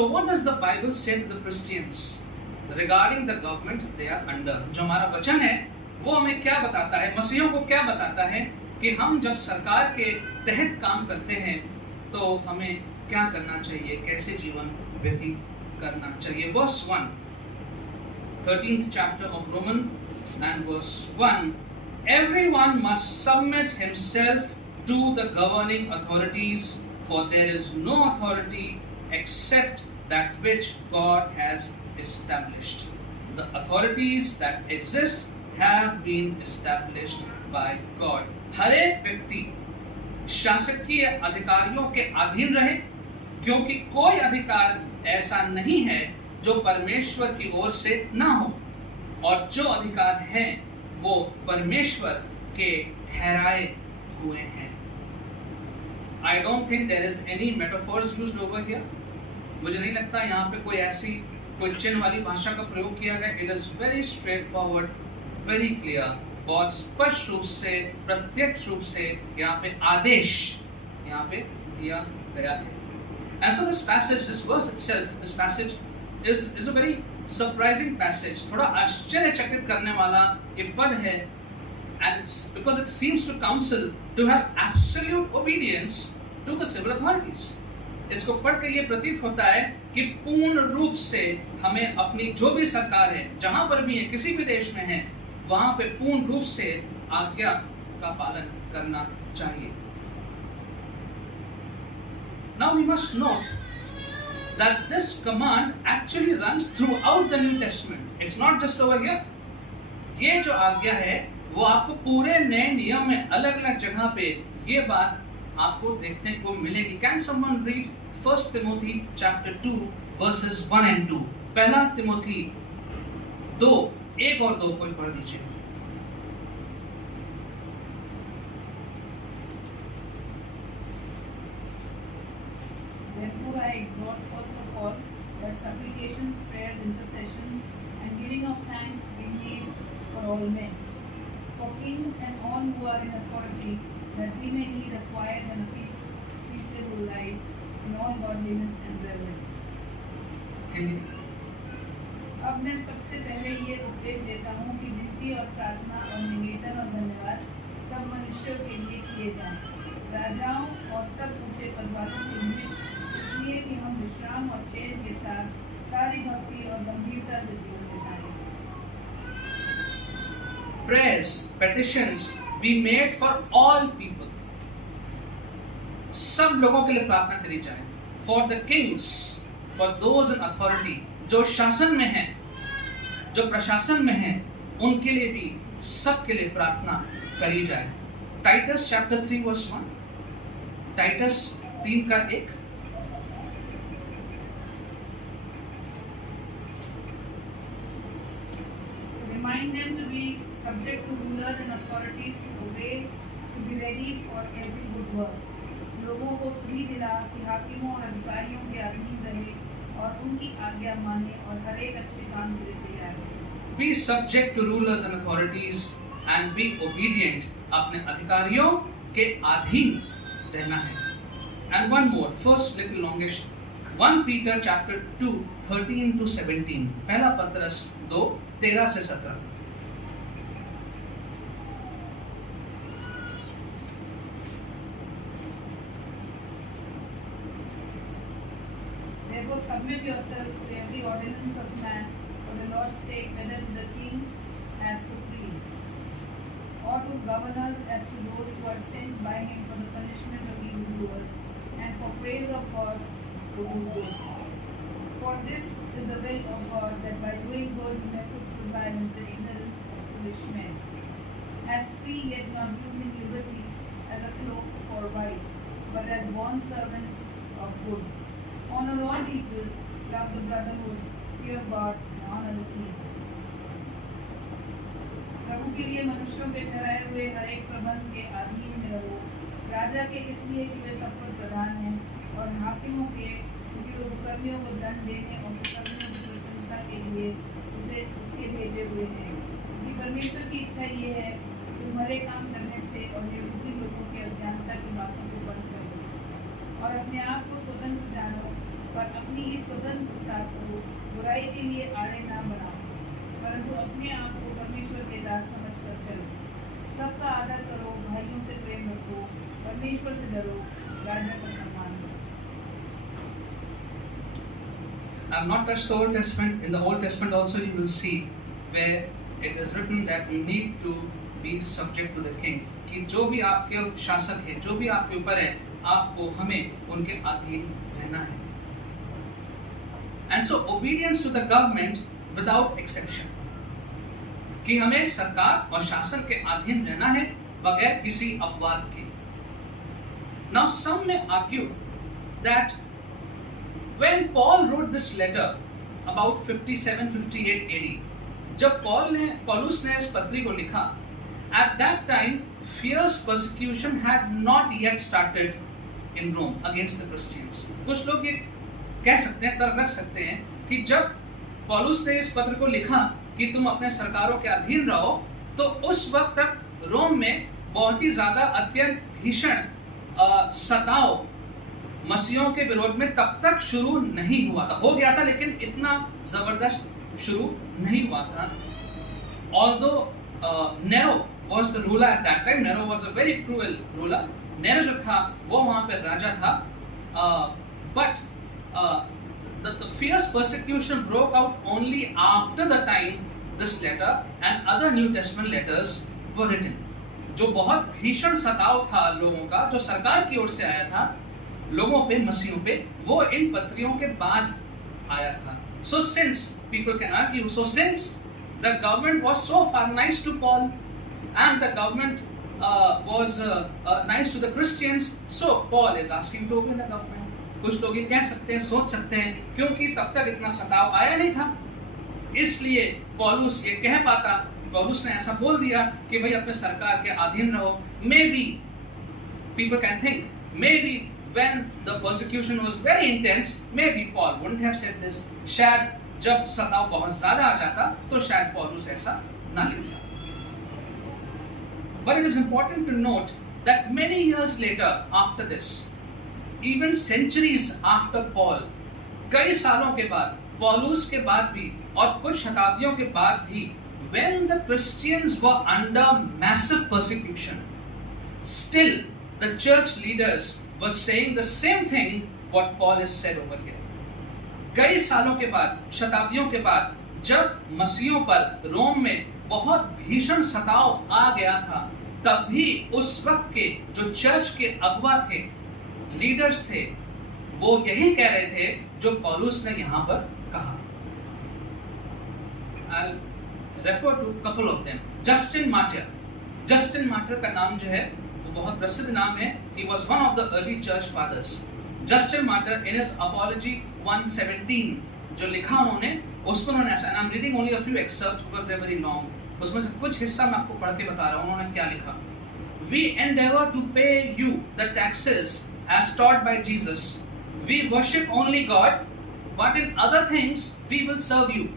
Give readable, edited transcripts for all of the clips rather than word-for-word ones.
So what does the Bible say to the Christians regarding the government they are under? जो हमारा वचन है वो हमें क्या बताता है, मसीहों को क्या बताता है कि हम जब सरकार के तहत काम करते हैं तो हमें क्या करना चाहिए, कैसे जीवन व्यतीत करना चाहिए. Verse 1, 13th chapter of Romans and verse 1, everyone must submit himself to the governing authorities, for there is no authority except that which God has established. The authorities that exist have been established by God. हर एक व्यक्ति शासकीय अधिकारियों के अधीन रहे, क्योंकि कोई अधिकार ऐसा नहीं है जो परमेश्वर की ओर से ना हो, और जो अधिकार हैं वो परमेश्वर के ठहराए हुए हैं. I don't think there is any metaphors used over here. मुझे नहीं लगता यहाँ पे कोई चिन्ह वाली भाषा का प्रयोग किया गया. It is very straightforward, very clear. बहुत स्पष्ट रूप से, प्रत्यक्ष रूप से यहाँ पे आदेश यहाँ पे दिया गया है. And so this passage, this verse itself, this passage is a very surprising passage. थोड़ा आश्चर्यचकित करने वाला ये पद है. And it's because it seems to counsel to have absolute obedience to the civil authorities. इसको पढ़ के ये प्रतीत होता है कि पूर्ण रूप से हमें अपनी जो भी सरकार है, जहां पर भी है, किसी भी देश में है, वहां पे पूर्ण रूप से आज्ञा का पालन करना चाहिए. Now we must note that this command actually runs throughout the New Testament. It's not just over here. ये जो आज्ञा है वो आपको पूरे नए नियम में अलग अलग जगह पे ये बात आपको देखने को मिलेगी. Can someone read 1 Timothy chapter 2 verses 1 and 2? पहला तिमोथी 2, 1 और 2 कोई पढ़ दीजिए. Therefore I exhort first of all that supplications, prayers, intercessions, and giving of thanks be made for all men, for kings and all who are in authority, that we may lead a quiet and a peaceable life in all godliness and reverence. अब मैं सबसे पहले ये उपदेश देता हूँ कि विनती और प्रार्थना और निवेदन और धन्यवाद सब मनुष्यों के लिए किए जाएं, राजाओं और सब ऊंचे पदवालों के लिए, इसलिए कि हम विश्राम और चैन के साथ सारी भक्ति और गंभीरता से जीवन बिताएं. Prayers, petitions be made for all people. सब लोगों के लिए प्रार्थना करी जाए. For the kings, for those in authority, जो शासन में हैं, जो प्रशासन में हैं, उनके लिए भी सबके लिए प्रार्थना करी जाए. Titus chapter 3 verse 1. Titus 3 का 1. Remind them to be subject to rulers and authorities, to obey, to be ready for every good work. लोगों को सुधी दिला कि हाकिमों और अधिकारियों के अधीन रहे और उनकी आज्ञा माने और हर एक अच्छे काम के लिए तैयार रहे. Be subject to rulers and authorities and be obedient. अपने अधिकारियों के अधीन रहना है. And one more, first little longish, 1 Peter chapter 2, 13 to 17. पहला पत्रस 2, 13 से 17. Therefore submit yourselves to every ordinance of man for the Lord's sake, whether to the king as supreme, or to governors as to those who are sent by him for the punishment of evildoers, and for praise of God who do good. For this is the will of God, that by doing good you may put to silence the ignorance of foolish men. As free, yet not using liberty as a cloak for vice, but as bondservants of good. Honor all people, love the brotherhood, fear God, and honor the king. प्रभु के लिए मनुष्यों के ठहराए हुए हर एक प्रबंध के अधीन में रहो. राजा के इसलिए कि वे सब पर प्रधान हैं, और हाकिमों के क्योंकि वे कुकर्मियों को दंड देने और कुकर्मियों की प्रशंसा के लिए उसे उसके भेजे हुए हैं. कि परमेश्वर की इच्छा ये है कि भले काम करने से और निर्बुद्धि लोगों की अज्ञानता की बातों को बंद करो और अपने आप को स्वतंत्र जानो पर अपनी इस स्वतंत्रता को बुराई के लिए आड़े ना बनाओ, परंतु अपने आप को परमेश्वर के दास समझकर चलो। सबका आदर करो, भाइयों से प्रेम रखो, परमेश्वर से डरो, राजा का सम्मान करो। I have not touched the Old Testament. In the Old Testament also you will see where it is written that we need to be subject to the king. कि जो भी आपके शासक है, जो भी आपके ऊपर है, आपको हमें उनके अधीन रहना है. And so obedience to the government without exception. कि हमें सरकार और शासन के अधीन रहना है बगैर किसी अपवाद के. Now some may argue that when Paul wrote this letter about 57-58 AD, जब पौलुस ने इस पत्री को लिखा, at that time fierce persecution had not yet started in Rome against the Christians. कुछ लोग ये कह सकते हैं, तर्क रख सकते हैं कि जब पौलुस ने इस पत्र को लिखा कि तुम अपने सरकारों के अधीन रहो, तो उस वक्त तक रोम में बहुत ही ज्यादा अत्यंत भीषण सताव मसीहों के विरोध में तब तक शुरू नहीं हुआ था. हो गया था लेकिन इतना जबरदस्त शुरू नहीं हुआ था. Although Nero was the ruler at that time, Nero was a very cruel ruler. Nero जो था वो वहाँ पे राजा था. But the fierce persecution broke out only after the time this letter and other New Testament letters were written. जो बहुत भीषण सताव था लोगों का, जो सरकार की ओर से आया था लोगों पे, मसीहों पे, वो इन पत्रियों के बाद आया था. So since people can argue, so since the government was so far nice to Paul and the government was nice to the Christians, so Paul is asking to obey the government. कुछ लोग ये कह सकते हैं, सोच सकते हैं, क्योंकि तब तक इतना सताव आया नहीं था, इसलिए पौलुस ये कह पाता, पौलुस ने ऐसा बोल दिया कि भाई अपने सरकार के अधीन रहो. Maybe people can think, maybe when the persecution was very intense, maybe Paul wouldn't have said this. शायद जब सताव बहुत ज्यादा आ जाता तो शायद पौलुस ऐसा ना लिखता. But it is important to note that many years later after this, even centuries after Paul, कई सालों के बाद, पौलुस के बाद भी और कुछ शताब्दियों के बाद भी, when the Christians were under massive persecution, still the church leaders were saying the same thing what Paul has said over here. कई सालों के बाद, शताब्दियों के बाद, जब मसीहों पर रोम में बहुत भीषण सताव आ गया था, तब भी उस वक्त के जो चर्च के अगुवा थे, लीडर्स थे, वो यही कह रहे थे जो पौलुस ने यहाँ पर कहा. I'll refer to a couple of them. Justin Martyr. Justin Martyr का नाम जो है वो बहुत प्रसिद्ध नाम है. He was one of the early church fathers. Justin Martyr in his Apology 117 जो लिखा उन्होंने, उसको उन्होंने ऐसा, and I'm reading only a few excerpts because they're very long. उसमें से कुछ हिस्सा मैं आपको पढ़ के बता रहा हूँ उन्होंने क्या लिखा. We endeavor to pay you the taxes as taught by Jesus. We worship only God, but in other things we will serve you,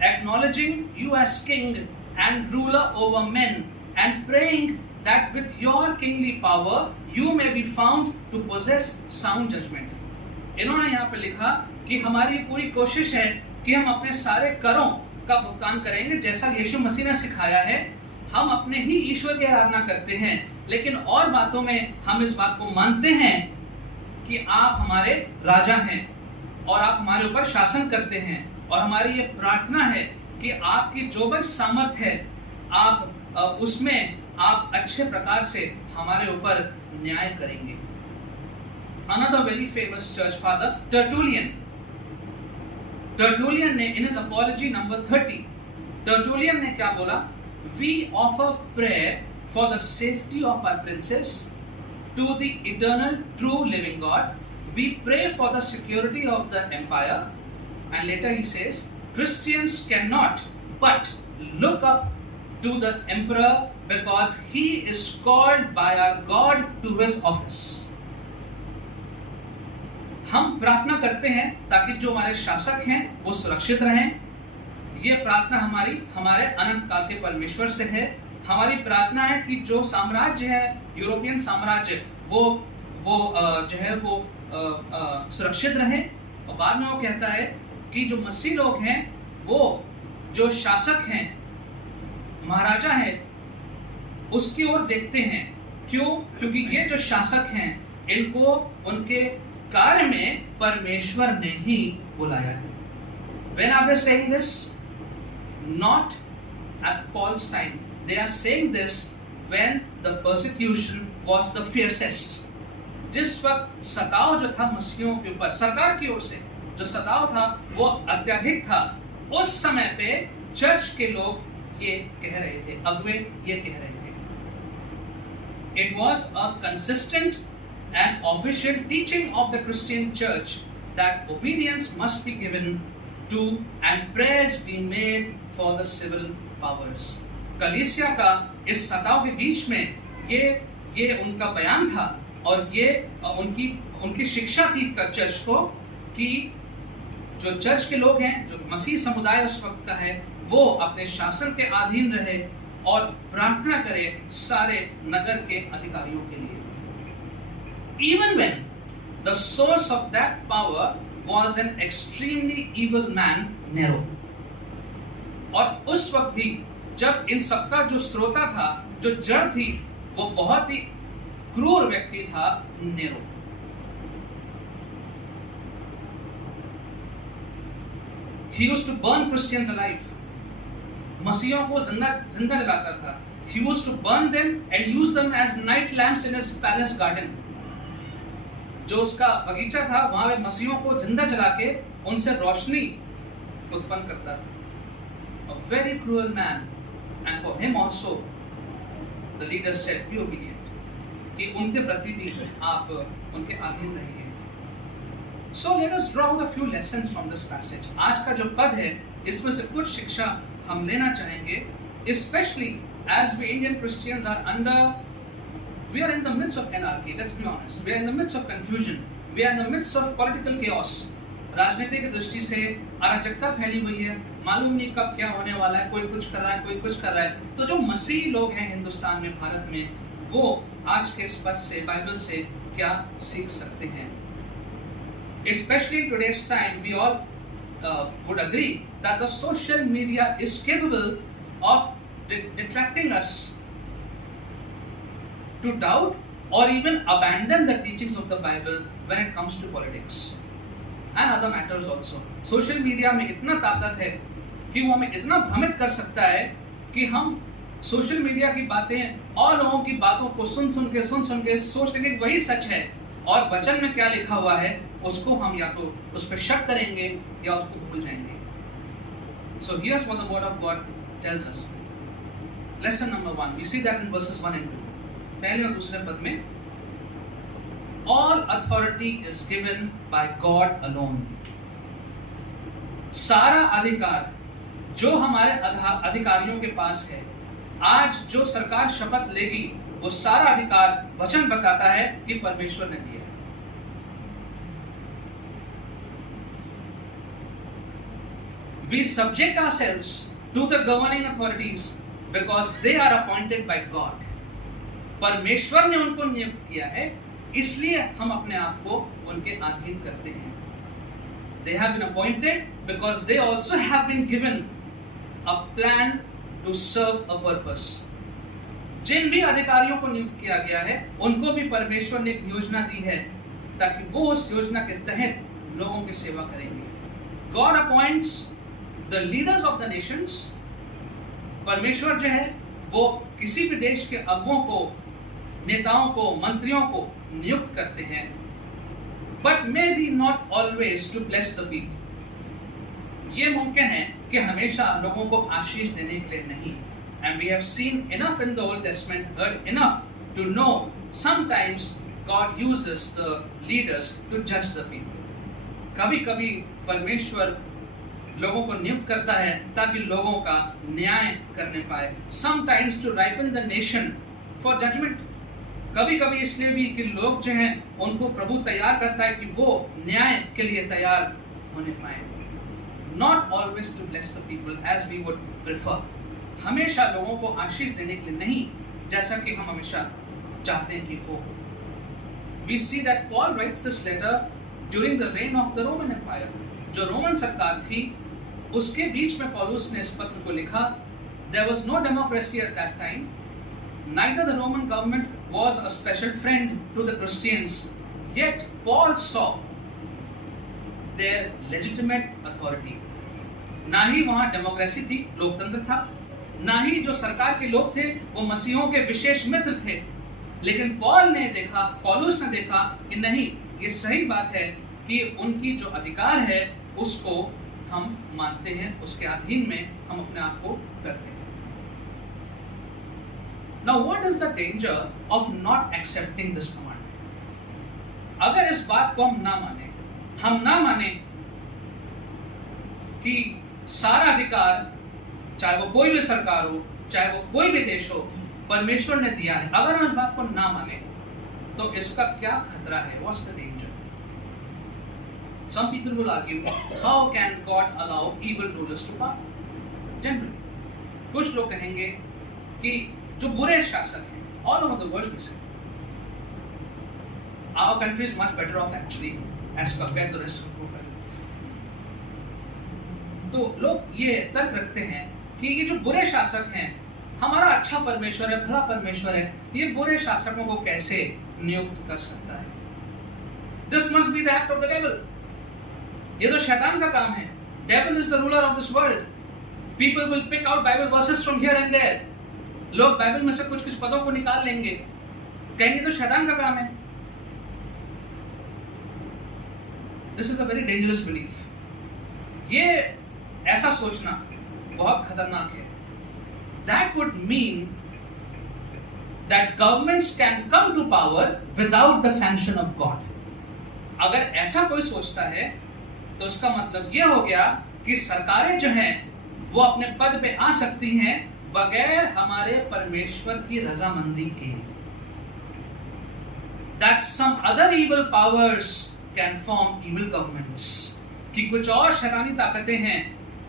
acknowledging you as king and ruler over men, and praying that with your kingly power you may be found to possess sound judgment. इन्होंने यहाँ पे लिखा कि हमारी पूरी कोशिश है कि हम अपने सारे करों का भुगतान करेंगे जैसा यीशु मसीह ने सिखाया है. हम अपने ही ईश्वर की आराधना करते हैं, लेकिन और बातों में हम इस बात को मानते हैं कि आप हमारे राजा हैं और आप हमारे ऊपर शासन करते हैं, और हमारी ये प्रार्थना है कि आपकी जो भी सामर्थ है आप उसमें आप अच्छे प्रकार से हमारे ऊपर न्याय करेंगे. Another very famous church father, Tertullian. Tertullian ने in his Apology number 30, Tertullian ने क्या बोला? We offer prayer for the safety of our princes to the eternal true living God. We pray for the security of the empire. And later he says, Christians cannot but look up to the emperor because he is called by our God to his office. हम प्रार्थना करते हैं ताकि जो हमारे शासक हैं वो सुरक्षित रहें. ये प्रार्थना हमारे अनंत काल के परमेश्वर से है. हमारी प्रार्थना है कि जो साम्राज्य है, यूरोपियन साम्राज्य, वो जो है वो सुरक्षित रहे. और बाद में वो कहता है कि जो मसीह लोग हैं वो जो शासक हैं, महाराजा है, उसकी ओर देखते हैं। क्यों? क्योंकि ये जो शासक हैं इनको उनके कार्य में परमेश्वर ने ही बुलाया है। When are they saying this? Not at Paul's time. They are saying this when the persecution was the fiercest. जिस वक्त सताव जो था मसीहियों के ऊपर सरकार की ओर से जो सताव था वो अत्यधिक था, उस समय पे चर्च के लोग ये कह रहे थे, अगुवे ये कह रहे थे। It was a consistent and official teaching of the Christian church that obedience must be given to and prayers be made for the civil powers. कलीसिया का इस सताव के बीच में ये उनका बयान था और ये उनकी शिक्षा थी चर्च को कि जो चर्च के लोग हैं, जो मसीह समुदाय उस वक्त का है, वो अपने शासन के अधीन रहे और प्रार्थना करे सारे नगर के अधिकारियों के लिए। Even when the source of that power was an extremely evil man, Nero. और उस वक्त भी जब इन सबका जो स्रोता था, जो जड़ थी, वो बहुत ही क्रूर व्यक्ति था, narrow. He used to burn Christians alive. मसीहों को जिंदा जलाता था। He used to burn them and use them as night lamps in his palace garden. जो उसका बगीचा था वहां पे मसीहों को जिंदा जला के उनसे रोशनी उत्पन्न करता था। A very cruel man, and for him also the leaders said, "Be obedient." कि उनके प्रति भी आप उनके अधीन रहिए। So let us draw out a few lessons from this passage. आज का जो पद है इसमें से कुछ शिक्षा हम लेना चाहेंगे, especially as we Indian Christians we are in the midst of anarchy. Let's be honest. We are in the midst of confusion. We are in the midst of political chaos. राजनीति की दृष्टि से अराजकता फैली हुई है, मालूम नहीं कब क्या होने वाला है, कोई कुछ कर रहा है, कोई कुछ कर रहा है। तो जो मसीही लोग हैं हिंदुस्तान में, भारत में, वो आज के इस पद से, बाइबल से क्या सीख सकते हैं? Especially in today's time, we all would agree that the social media is capable of detracting us to doubt or even abandon the teachings of the Bible when it comes to politics and other matters also. Social media में इतना ताकत है कि वो हमें इतना भ्रमित कर सकता है कि हम सोशल मीडिया की बातें और लोगों की बातों को सुन सुन के सोच लेंगे वही सच है, और वचन में क्या लिखा हुआ है उसको हम या तो उस पर शक करेंगे या उसको भूल जाएंगे। So here's what the word of God tells us. Lesson number 1, we see that in verses 1 and 2. पहले और दूसरे पद में, all authority is given by God alone. सारा अधिकार जो हमारे अधिकारियों के पास है, आज जो सरकार शपथ लेगी, वो सारा अधिकार वचन बताता है कि परमेश्वर ने दिया। We subject ourselves to the governing authorities because they are appointed by God. परमेश्वर ने उनको नियुक्त किया है, इसलिए हम अपने आप को उनके अधीन करते हैं। They have been appointed because they also have been given a plan to serve a purpose. जिन भी अधिकारियों को नियुक्त किया गया है, उनको भी परमेश्वर ने एक योजना दी है ताकि वो उस योजना के तहत लोगों की सेवा करेंगे। God appoints the leaders of the nations. परमेश्वर जो है वो किसी भी देश के अगुओं को, नेताओं को, मंत्रियों को नियुक्त करते हैं, but maybe not always to bless the people. ये मुमकिन है कि हमेशा लोगों को आशीष देने के लिए नहीं। And we have seen enough in the Old Testament, heard enough to know sometimes God uses the leaders to judge the people. कभी-कभी परमेश्वर लोगों को नियुक्त करता है ताकि लोगों का न्याय करने पाए। Sometimes to ripen the nation for judgment. कभी-कभी इसलिए भी कि लोग जो हैं उनको प्रभु तैयार करता है कि वो न्याय के लिए तैयार होने पाए। Not always to bless the people as we would prefer. हमेशा लोगों को आशीष देने के लिए नहीं, जैसा कि हम हमेशा चाहते हैं कि हो। We see that Paul writes this letter during the reign of the Roman empire, जो रोमन सरकार थी उसके बीच में पौलुस ने इस पत्र को लिखा. There was no democracy at that time. Neither the Roman government was a special friend to the Christians. Yet Paul saw their legitimate authority. ना ही वहां डेमोक्रेसी थी, लोकतंत्र था, ना ही जो सरकार के लोग थे वो मसीहों के विशेष मित्र थे. लेकिन पौलुस ने देखा कि नहीं, ये सही बात है कि उनकी जो अधिकार है उसको हम मानते हैं, उसके अधीन में हम अपने आप को करते हैं. Now what is the danger of not accepting this command? अगर इस बात को हम ना माने कि सारा अधिकार, चाहे वो कोई भी सरकार हो, चाहे वो कोई भी देश हो, परमेश्वर ने दिया है, अगर हम इस बात को ना माने तो इसका क्या खतरा है? What's the danger? Some people will argue, how can God allow evil rulers to power? Generally, कुछ लोग कहेंगे कि जो बुरे शासक हैं, all over the world we say, our country is much better off actually as compared to the rest of the world. तो लोग ये तर्क रखते हैं कि ये जो बुरे शासक हैं, हमारा अच्छा परमेश्वर है, भला परमेश्वर है, ये बुरे शासकों को कैसे नियुक्त कर सकता है? This must be the act of the devil. ये तो शैतान का काम है. Devil is the ruler of this world. People will pick out Bible verses from here and there. लोग बाइबल में से कुछ पदों को निकाल लेंगे, कहेंगे तो शैतान का काम है. This is a very dangerous belief. ये ऐसा सोचना बहुत खतरनाक है. That would mean that governments can come to power without the sanction of God. अगर ऐसा कोई सोचता है तो उसका मतलब ये हो गया कि सरकारें जो हैं वो अपने पद पे आ सकती हैं बगैर हमारे परमेश्वर की रजामंदी के. That some other evil powers can form evil governments. कि कुछ और शैतानी ताकतें हैं,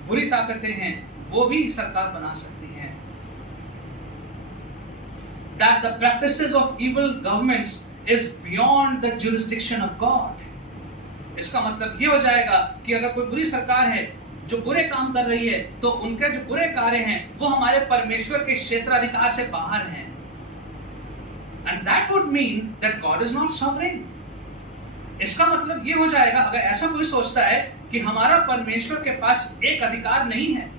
बुरी ताकतें हैं, वो भी सरकार बना सकती हैं. That the practices of evil governments is beyond the jurisdiction of God. इसका मतलब ये हो जाएगा कि अगर कोई बुरी सरकार है जो बुरे काम कर रही है, तो उनके जो बुरे कार्य हैं वो हमारे परमेश्वर के क्षेत्राधिकार से बाहर हैं. And that would mean that God is not sovereign. इसका मतलब ये हो जाएगा, अगर ऐसा कोई सोचता है कि हमारा परमेश्वर के पास एक अधिकार नहीं है,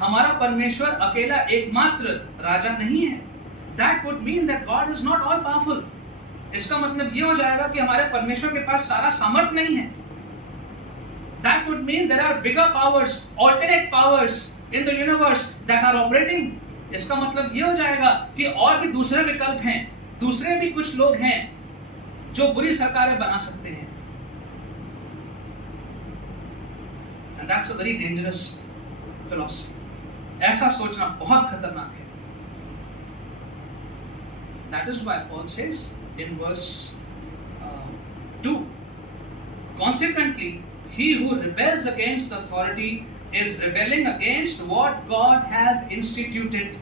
हमारा परमेश्वर अकेला एकमात्र राजा नहीं है, that would mean that God is not all powerful. इसका मतलब ये हो जाएगा कि हमारे परमेश्वर के पास सारा सामर्थ नहीं है. That would mean there are bigger powers, alternate powers in the universe that are operating. इसका मतलब ये हो जाएगा कि और भी दूसरे विकल्प हैं, दूसरे भी कुछ लोग हैं जो बुरी सरकारें बना सकते हैं. And that's a very dangerous philosophy. ऐसा सोचना बहुत खतरनाक है. That is why Paul says in verse 2, consequently, he who rebels against the authority is rebelling against what God has instituted,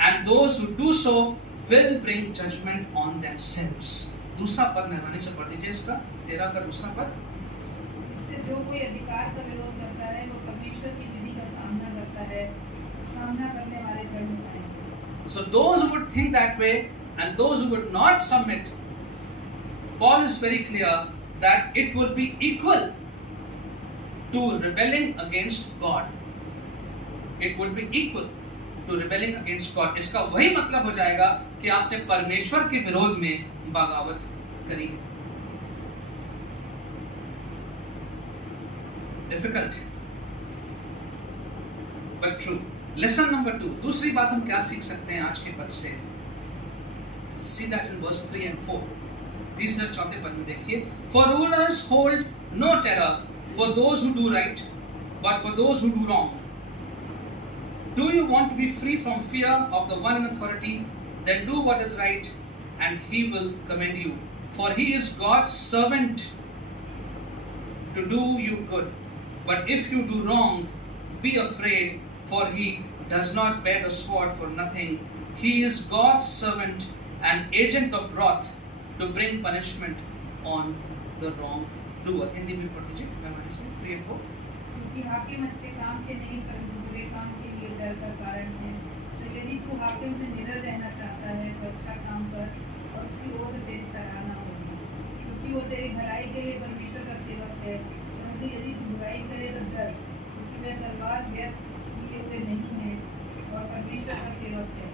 and those who do so will bring judgment on themselves. दूसरा पद मेहरबानी से पढ़ दीजिए, इसका 13 का दूसरा पद. इससे जो कोई अधिकार का विरोध करता है वो परमेश्वर की विधि का सामना करता है, सामना करने वाले दंड पाएंगे. So those who would think that way and those who would not submit, Paul is very clear that it would be equal to rebelling against God. It would be equal to rebelling against God. इसका वही मतलब हो जाएगा कि आपने परमेश्वर के विरोध में बगावत करी. Difficult but true. Lesson number 2. दूसरी बात हम क्या सीख सकते हैं आज के पद से? See that in verse 3 and 4. तीसरे और चौथे पद में देखिए. For rulers hold no terror for those who do right, but for those who do wrong. Do you want to be free from fear of the one in authority? Then do what is right, and he will commend you. For he is God's servant to do you good. But if you do wrong, be afraid, for he does not bear the sword for nothing. He is God's servant, an agent of wrath, to bring punishment on the wrong doer. Hindi में पढ़ लीजिए मेहरबानी से 3 और 4. क्योंकि हाकिम अच्छे काम के नहीं परंतु बुरे काम के लिए डर का कारण है। तो यदि तू हाकिम से निडर रहना चाहता है तो अच्छा काम कर और उसकी ओर से तेरी सराहना होगी, क्योंकि वो तेरी भलाई के लिए परमेश्वर का सेवक है। परंतु यदि तू बुराई करे तो डर, क्योंकि वह तलवार व्यर्थ किए हुए नहीं है और परमेश्वर का सेवक है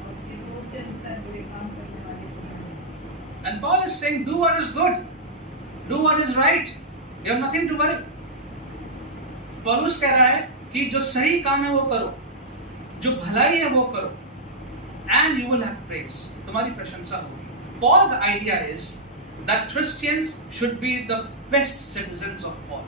और उसके क्रोध के अनुसार बुरे काम करने वाले को डरे। And Paul is saying, do what is good, do what is right. You have nothing to worry. पौलुस कह रहा है कि जो सही काम है वो करो, जो भलाई है वो करो, and you will have praise. तुम्हारी प्रशंसा होगी. Paul's idea is that Christians should be the best citizens of all.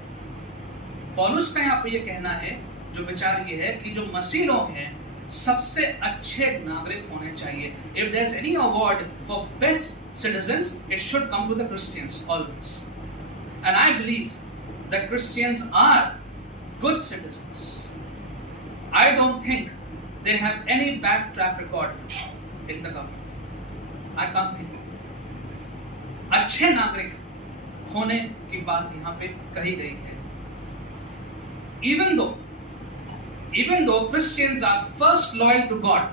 पौलुस का यहाँ पे ये कहना है, जो विचार ये है कि जो मसीह लोग हैं सबसे अच्छे नागरिक होने चाहिए. If there's any award for best citizens, it should come to the Christians always. And I believe that Christians are good citizens. I don't think they have any bad track record in the government. I can't think of. अच्छे नागरिक होने की बात यहाँ पे कही गई है. Even though Christians are first loyal to God,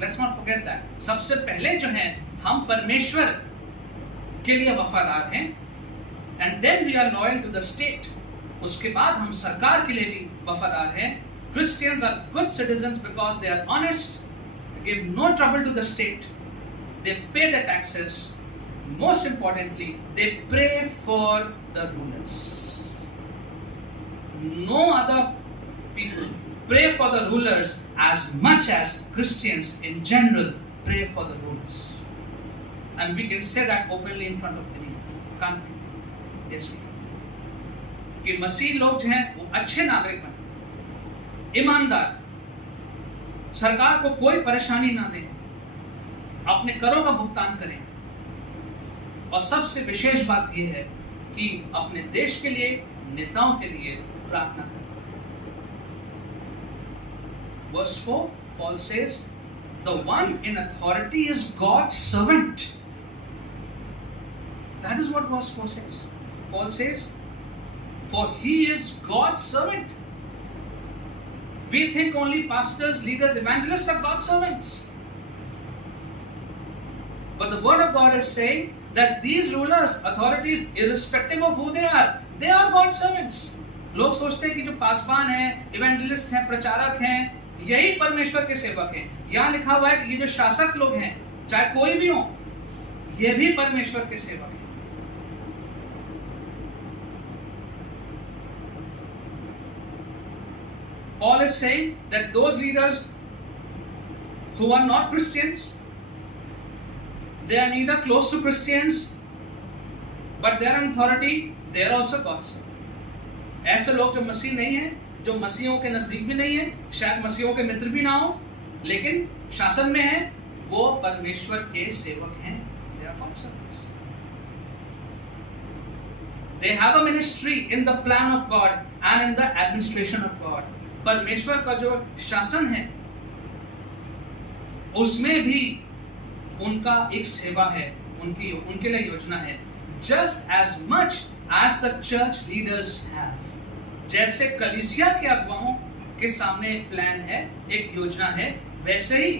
let's not forget that. सबसे पहले जो है हम परमेश्वर के लिए वफादार हैं, and then we are loyal to the state. उसके बाद हम सरकार के लिए भी वफादार हैं. Christians are good citizens because they are honest, give no trouble to the state, they pay their taxes. Most importantly, they pray for the rulers. No other people pray for the rulers as much as Christians in general pray for the rulers. And we can say that openly in front of anyone. Can't we? Yes, we can. कि मसीह लोग जो हैं वो अच्छे नागरिक बने, ईमानदार, सरकार को कोई परेशानी ना दें, अपने करों का भुगतान करें, और सबसे विशेष बात यह है कि अपने देश के लिए, नेताओं के लिए प्रार्थना करें. Verse 4, Paul says, the one in authority is God's servant. That is what verse 4 says. Paul says, for he is God's servant. We think only pastors, leaders, evangelists are God's servants. But the word of God is saying that these rulers, authorities, irrespective of who they are God's servants. लोग सोचते हैं कि जो पासवान हैं, evangelist हैं, प्रचारक हैं, यही परमेश्वर के सेवक हैं. यहाँ लिखा हुआ है कि ये जो शासक लोग हैं, चाहे कोई भी हो, ये भी परमेश्वर के सेवक हैं. Paul is saying that those leaders who are not Christians, they are neither close to Christians, but they are in authority, they are also God's. ऐसे लोग जो मसीह नहीं हैं, जो मसीहों के नजदीक भी नहीं है, शायद मसीहों के मित्र भी ना हो, लेकिन शासन में है, वो परमेश्वर के सेवक हैं. They are God's servants. They have a ministry in the plan of God and in the administration of God. परमेश्वर का जो शासन है उसमें भी उनका एक सेवा है, उनके लिए योजना है. Just as much as the church leaders have. जैसे कलीसिया के अगुवाओं के सामने एक प्लान है, एक योजना है, वैसे ही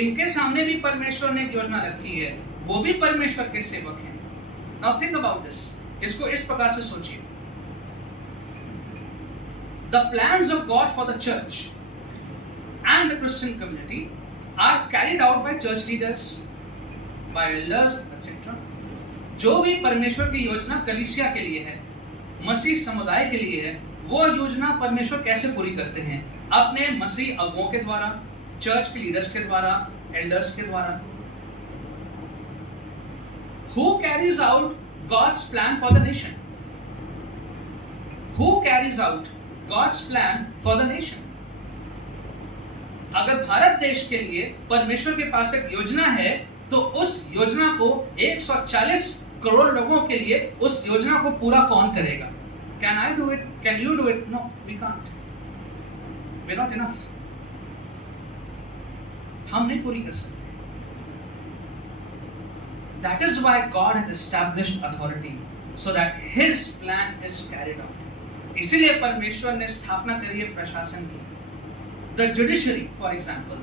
इनके सामने भी परमेश्वर ने एक योजना रखी है. वो भी परमेश्वर के सेवक हैं. Now think about this. इसको इस प्रकार से सोचिए. The plans of God for the church and the Christian community are carried out by church leaders, by elders, etc. जो भी परमेश्वर की योजना कलीसिया के लिए है, मसीह समुदाय के लिए है, वो योजना परमेश्वर कैसे पूरी करते हैं? अपने मसीह अगुओं के द्वारा, चर्च के लीडर्स के द्वारा, एल्डर्स के द्वारा. Who carries out God's plan for the nation? Who carries out God's plan for the nation? अगर भारत देश के लिए परमेश्वर के पास एक योजना है, तो उस योजना को 140 करोड़ लोगों के लिए उस योजना को पूरा कौन करेगा? Can I do it? Can you do it? No, we can't. We're not enough. हम नहीं पूरी कर सकते. That is why God has established authority. so that his plan is carried out. इसीलिए परमेश्वर ने स्थापना करी है प्रशासन की. The judiciary, for example,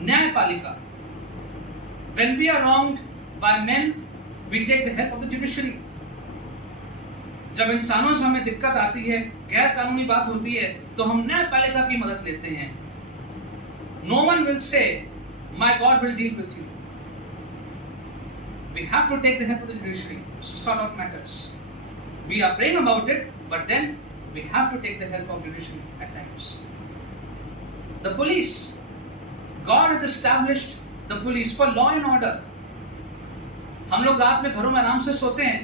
न्यायपालिका. When we are wronged by men, we take the help of the judiciary. जब इंसानों से हमें दिक्कत आती है, गैर कानूनी बात होती है, तो हम न्यायपालिका की मदद लेते हैं. No one will say, "My God will deal with you." We have to take the help of the judiciary to sort out matters. We are praying about it, but then we have to take the help of judiciary at times. The police. God has established the police for law and order. हम लोग रात में घरों में आराम से सोते हैं,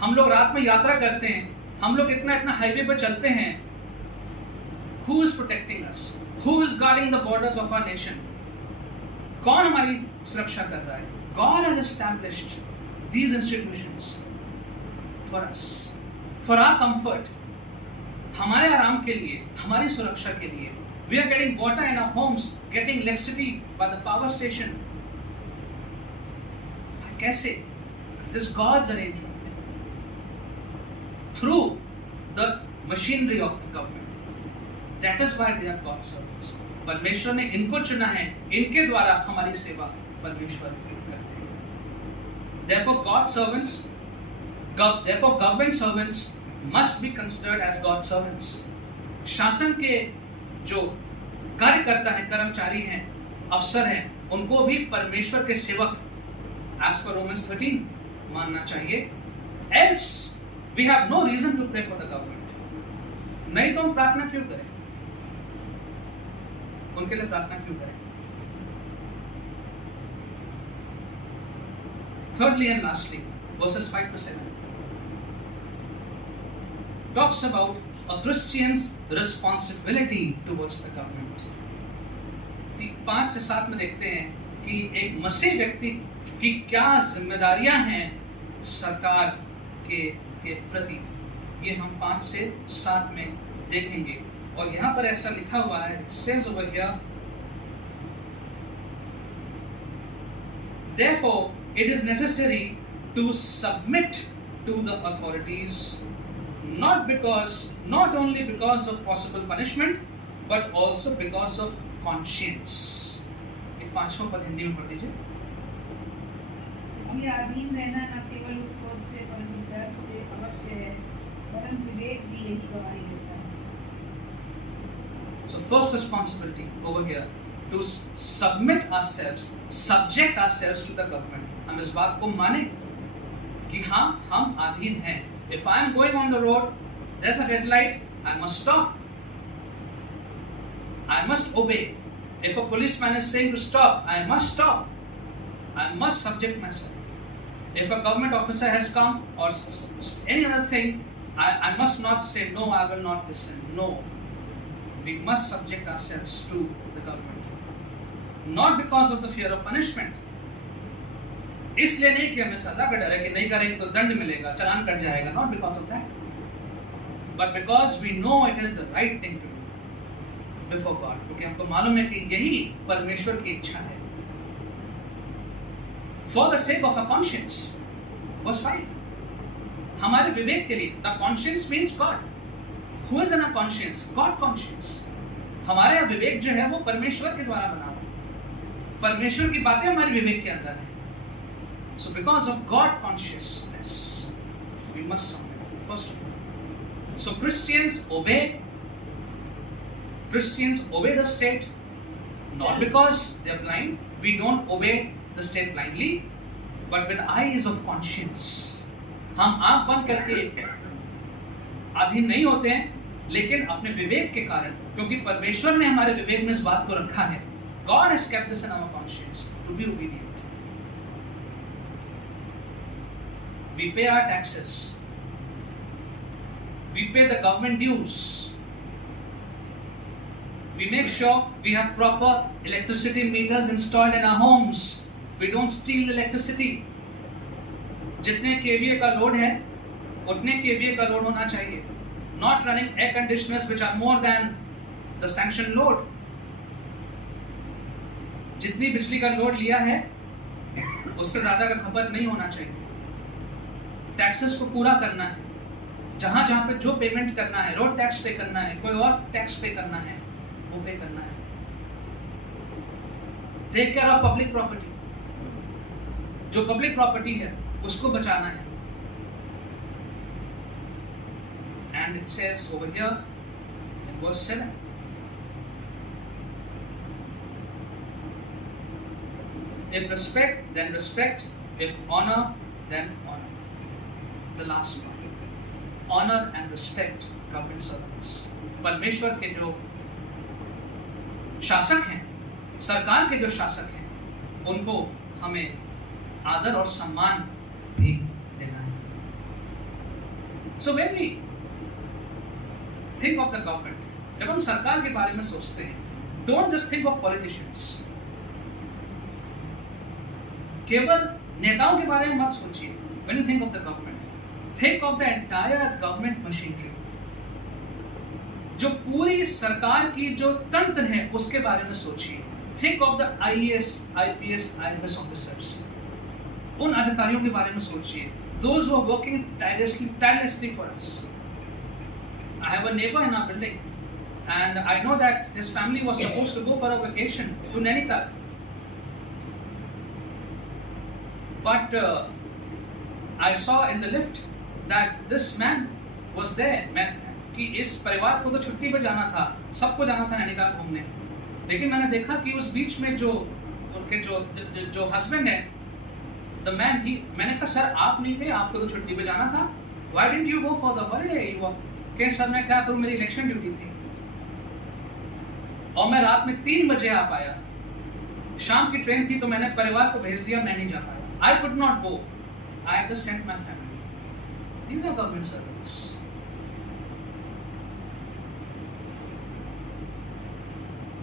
हम लोग रात में यात्रा करते हैं, हम लोग इतना हाईवे पर चलते हैं. Who is protecting us? Who is guarding the borders of our nation? कौन हमारी सुरक्षा कर रहा है? God has established these institutions for us, for our comfort, हमारे आराम के लिए, हमारी सुरक्षा के लिए. We are getting water in our homes, getting electricity by the power station. कैसे? This is God's arrangement through the machinery of the government. That is why they are God's servants. परमेश्वर ने इनको चुना है, इनके द्वारा हमारी सेवा परमेश्वर करते हैं. Therefore, God's servants, therefore government servants must be considered as God's servants. शासन के जो कार्यकर्ता हैं, कर्मचारी हैं, अफसर हैं, उनको भी परमेश्वर के सेवक as per Romans 13 मानना चाहिए. Else we have no reason to pray for the government. नहीं तो हम प्रार्थना क्यों करें? उनके लिए प्रार्थना क्यों करें? Thirdly and lastly, verses 5 to 7 talks about a Christian's responsibility towards the government. 5 से 7 में देखते हैं कि एक मसीह व्यक्ति की क्या जिम्मेदारियां हैं सरकार के प्रति. ये हम 5 से 7 में देखेंगे. और यहाँ पर ऐसा लिखा हुआ है, it says over here, therefore it is necessary to submit to the authorities, not only because of possible punishment, but also because of conscience. एक 5वां पद हिंदी में पढ़ दीजिए. इसलिए अधीन रहना न केवल उस क्रोध से परंतु डर से अवश्य है, वरन विवेक भी यही गवाही देता है. So first responsibility over here, to submit ourselves, subject ourselves to the government. हम इस बात को माने कि हाँ, हम अधीन हैं. If I am going on the road, there's a red light, I must stop. I must obey. If a policeman is saying to stop, I must stop. I must subject myself. If a government officer has come or any other thing, I must not say no, I will not listen. No. We must subject ourselves to the government. Not because of the fear of punishment. इसलिए नहीं कि हमें सजा का डर है कि नहीं करेंगे तो दंड मिलेगा, चालान कट जाएगा. Not because of that. But because we know it is the right thing to do before God. क्योंकि हमको मालूम है कि यही परमेश्वर की इच्छा है. For the sake of our conscience. Verse 5. हमारे विवेक के लिए. The conscience means God. Who is in our conscience? God conscience. हमारे विवेक जो है वो परमेश्वर के द्वारा बना हुआ. परमेश्वर की बातें हमारे विवेक के अंदर है. So because of God consciousness, we must submit. First of all. So Christians obey the state, not because they are blind. We don't obey the state blindly, but with eyes of conscience. हम आंख बंद करके अधीन नहीं होते हैं, लेकिन अपने विवेक के कारण, क्योंकि परमेश्वर ने हमारे विवेक में इस बात को रखा है. God has kept this in our conscience to be obedient. We pay our taxes. We pay the government dues. We make sure we have proper electricity meters installed in our homes. We don't steal electricity. जितने kVA का load है, उतने kVA का load होना चाहिए. Not running air conditioners which are more than the sanctioned load. जितनी बिजली का लोड लिया है, उससे ज़्यादा का खपत नहीं होना चाहिए. टैक्सेस को पूरा करना है, जहां जहां पे जो पेमेंट करना है, रोड टैक्स पे करना है, कोई और टैक्स पे करना है, वो पे करना है। Take care of public property, जो पब्लिक प्रॉपर्टी है उसको बचाना है। And it says over here in verse 7, if respect then respect, if honor then honor. The last one, honor and respect government servants. परमेश्वर के जो शासक हैं, सरकार के जो शासक हैं, उनको हमें आदर और सम्मान भी देना है। So when we think of the government, जब हम सरकार के बारे में सोचते हैं, don't just think of politicians. केवल नेताओं के बारे में मत सोचिए। When you think of the government, think of the entire government machinery. जो पूरी सरकार की जो तंत्र है उसके बारे में सोचिए। Think of the IAS, IPS, IFS officers. उन अधिकारियों के बारे में सोचिए। Those who are working tirelessly for us. I have a neighbor in our building, and I know that his family was supposed to go for a vacation to Nainital. But I saw in the lift that this man was there. कि इस परिवार को तो छुट्टी पे जाना था, सबको जाना था नैनीताल घूमने, लेकिन मैंने देखा कि उस बीच में जो उनके जो हस्बैंड है, the man, मैंने कहा सर आप नहीं गए, आपको तो छुट्टी पे जाना था, why didn't you go for the holiday? कि सर मैं क्या करूं, मेरी इलेक्शन ड्यूटी थी और मैं रात में 3 बजे आ पाया, शाम की ट्रेन थी तो मैंने परिवार को भेज दिया, मैं नहीं जा पाया। I could not go. I just sent my family. These are government servants.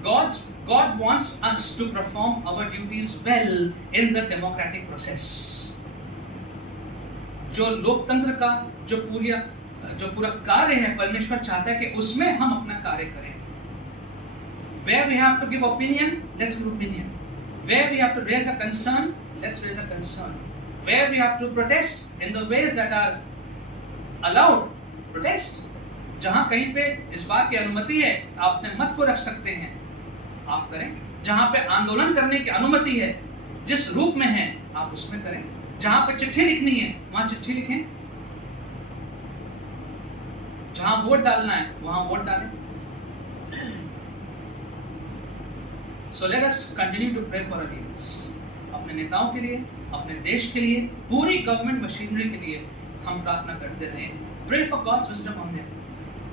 God wants us to perform our duties well in the democratic process. जो लोकतंत्र का जो पूरा कार्य है, परमेश्वर चाहता है कि उसमें हम अपना कार्य करें। Where we have to give opinion, let's give opinion. Where we have to raise a concern, let's raise a concern. Where we have to protest in the ways that are allowed, protest. जहां कहीं पे इस बात की अनुमति है, आप अपने मत को रख सकते हैं, आप करें। जहां पे आंदोलन करने की अनुमति है, जिस रूप में है, आप उसमें करें। जहां पे चिट्ठी लिखनी है, वहां चिट्ठी लिखें। जहां वोट डालना है, वहां वोट डालें। So let us continue to pray for our leaders. अपने नेताओं के लिए, अपने देश के लिए, पूरी गवर्नमेंट मशीनरी के लिए हम प्रार्थना करते रहें। Pray for God's wisdom on them.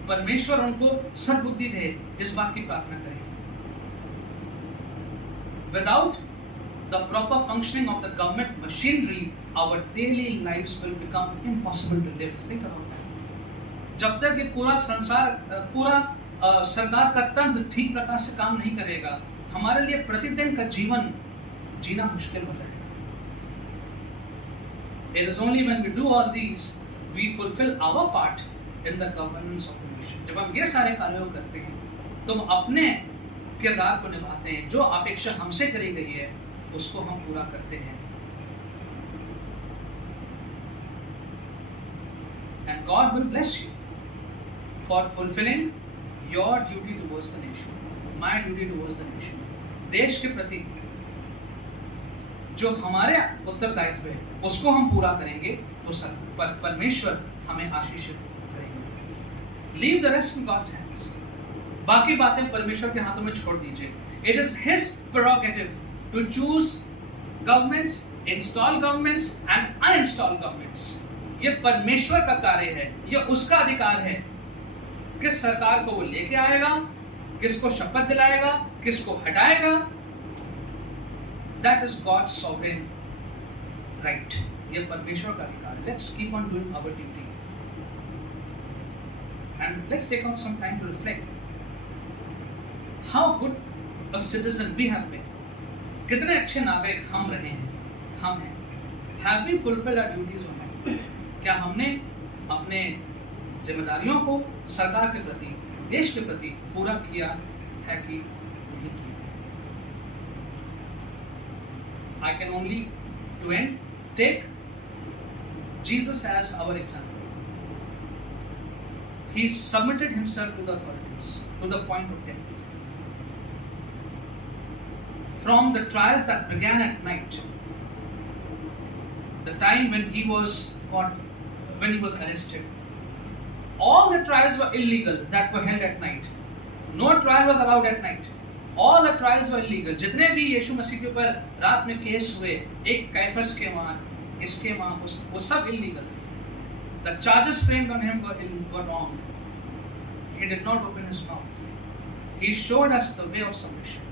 परमेश्वर उनको सद्बुद्धि दे, इस बात की प्रार्थना करें। Without the proper functioning of the government machinery, our daily lives will become impossible to live. Think about that. जब तक ये पूरा संसार, सरकार का तंत्र ठीक प्रकार से काम नहीं करेगा, हमारे लिए प्रतिदिन का जीवन जीना मुश्किल हो जाएगा। It is only when we do all these, we fulfill our part in the governance of the nation. जब हम ये सारे कार्यों करते हैं, तो हम अपने किरदार को निभाते हैं, जो अपेक्षा हमसे करी गई है, उसको हम पूरा करते हैं। And God will bless you for fulfilling your duty towards the nation, my duty towards the nation. देश के प्रति जो हमारे उत्तरदायित्व है, उसको हम पूरा करेंगे तो परमेश्वर हमें आशीषित करेंगे। Leave the rest in God's hands. बाकी बातें परमेश्वर के हाथों में छोड़ दीजिए। It is His prerogative to choose governments, install governments and uninstall governments. ये परमेश्वर का कार्य है, ये उसका अधिकार है। किस सरकार को वो लेके आएगा, किसको शपथ दिलाएगा, किसको हटाएगा, that is God's sovereign right. ये परमेश्वर का अधिकार है। Let's keep on doing our duty. And let's take out some time to reflect. How good a citizen we have been. कितने अच्छे नागरिक हम रहे हैं, हम हैं। Have we fulfilled our duties or not? क्या हमने अपने जिम्मेदारियों को सरकार के प्रति, देश के प्रति पूरा किया है कि नहीं किया? I can only to end take Jesus as our example. He submitted himself to the authorities to the point of death. From the trials that began at night, the time when he was caught, when he was arrested, all the trials were illegal that were held at night. No trial was allowed at night. All the trials were illegal. जितने भी यीशु मसीह के ऊपर रात में case हुए, एक Caiaphas के वहाँ, इसके वहाँ, वो सब illegal. The charges framed on him were wrong. He did not open his mouth. He showed us the way of submission,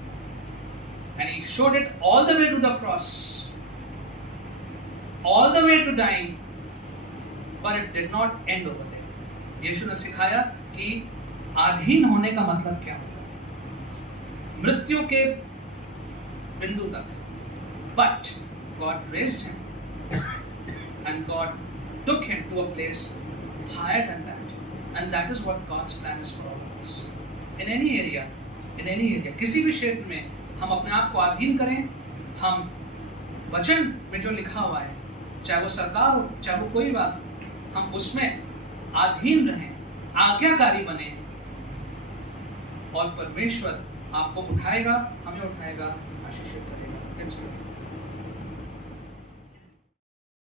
and he showed it all the way to the cross, all the way to dying. But it did not end over there. यीशु ने सिखाया कि अधीन होने का मतलब क्या होता है, मृत्यु के बिंदु तक. But God raised him, and God took him to a place higher than that, and that is what God's plan is for all of us. In any area, किसी भी क्षेत्र में हम अपने आप को अधीन करें. हम वचन में जो लिखा हुआ है, चाहे वो सरकार हो, चाहे वो कोई बात, हम उसमें अधीन रहें, आज्ञाकारी बने, और परमेश्वर आपको उठाएगा, हमें उठाएगा, आशीषित करेगा. Let's pray.